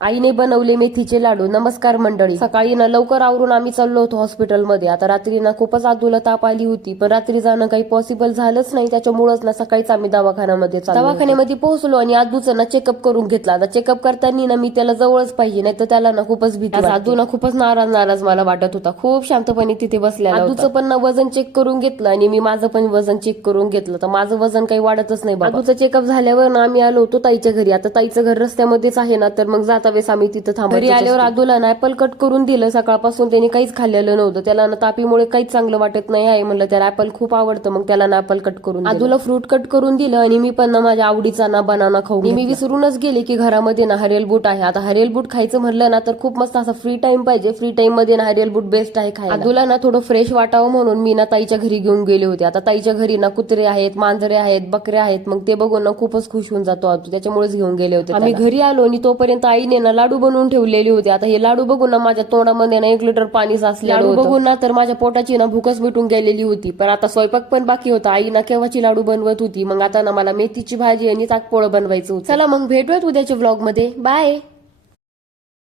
आईने बनवले मेथीचे लाडू. नमस्कार मंडळी. सकाळी ना लवकर आवरून आम्ही चाललो होतो हॉस्पिटलमध्ये. आता रात्री ना खूपच आदूला ताप आली होती, पण रात्री जाणं काही पॉसिबल झालंच नाही. त्याच्यामुळेच ना सकाळीच आम्ही दवाखान्यामध्ये दवाखान्यामध्ये पोहोचलो आणि आदूचं ना चेकअप करून घेतला. आता चेकअप करताना ना मी त्याला जवळच पाहिजे, नाही तर त्याला ना खूपच भीती. आदू ना खूपच नाराज मला वाटत होता. खूप शांतपणे तिथे बसलेला. आदूचं पण ना वजन चेक करून घेतलं आणि मी माझं पण वजन चेक करून घेतलं. तर माझं वजन काही वाढतच नाही. आदूचं चेकअप झाल्यावर ना आम्ही आलो होतो ताईच्या घरी. आता ताईचं घर रस्त्यामध्येच आहे ना, तर मग जाता वेळेस आम्ही तिथं थांबलो. घरी आल्यावर आदूला ना ऍपल कट करून दिलं. सकाळपासून त्यांनी काहीच खाल्लेलं नव्हतं. त्याला ना तापीमुळे काहीच चांगलं वाटत नाही आहे. म्हणलं त्याला ऍपल खूप आवडतं, मग त्याला ना ऍपल कट करून आदूला फ्रूट कट करून दिलं आणि मी पण ना माझ्या आवडीचा ना बनाना खाऊ. मी विसरूनच गेले की घरामध्ये ना हरियल बूट आहे. आता हरियल बूट खायचं म्हणलं ना तर खूप मस्त असं फ्री टाइम पाहिजे. फ्री टाइम मध्ये ना हरियल बूट बेस्ट आहे खायला. आदूला ना थोडं फ्रेश वाटावं म्हणून मी ना ताईच्या घरी घेऊन गेले होते. आता ताईच्या घरी ना कुत्रे आहेत, मांजरे आहेत, बकऱ्या आहेत. मग ते बघून ना खूपच खुश होऊन जातो आदू. त्याच्यामुळेच घेऊन गेले होते. आम्ही घरी आलो आणि तोपर्यंत आईने ना लाडू बनवून ठेवलेले होते. आता हे लाडू बघून ना माझ्या तोंडामध्ये ना 1 लिटर पाणी साचलेलं होतं. लाडू बघून ना तर माझ्या पोटाची ना भूकच मिटून गेलेली होती. पण आता स्वयंपाक पण बाकी होता. आई ना केव्हाची लाडू बनवत होती. मग आता ना मला मेथीची भाजी आणि ताकपोळं बनवायचं होतं. चला मग भेटूयात उद्याच्या व्लॉग मध्ये. बाय.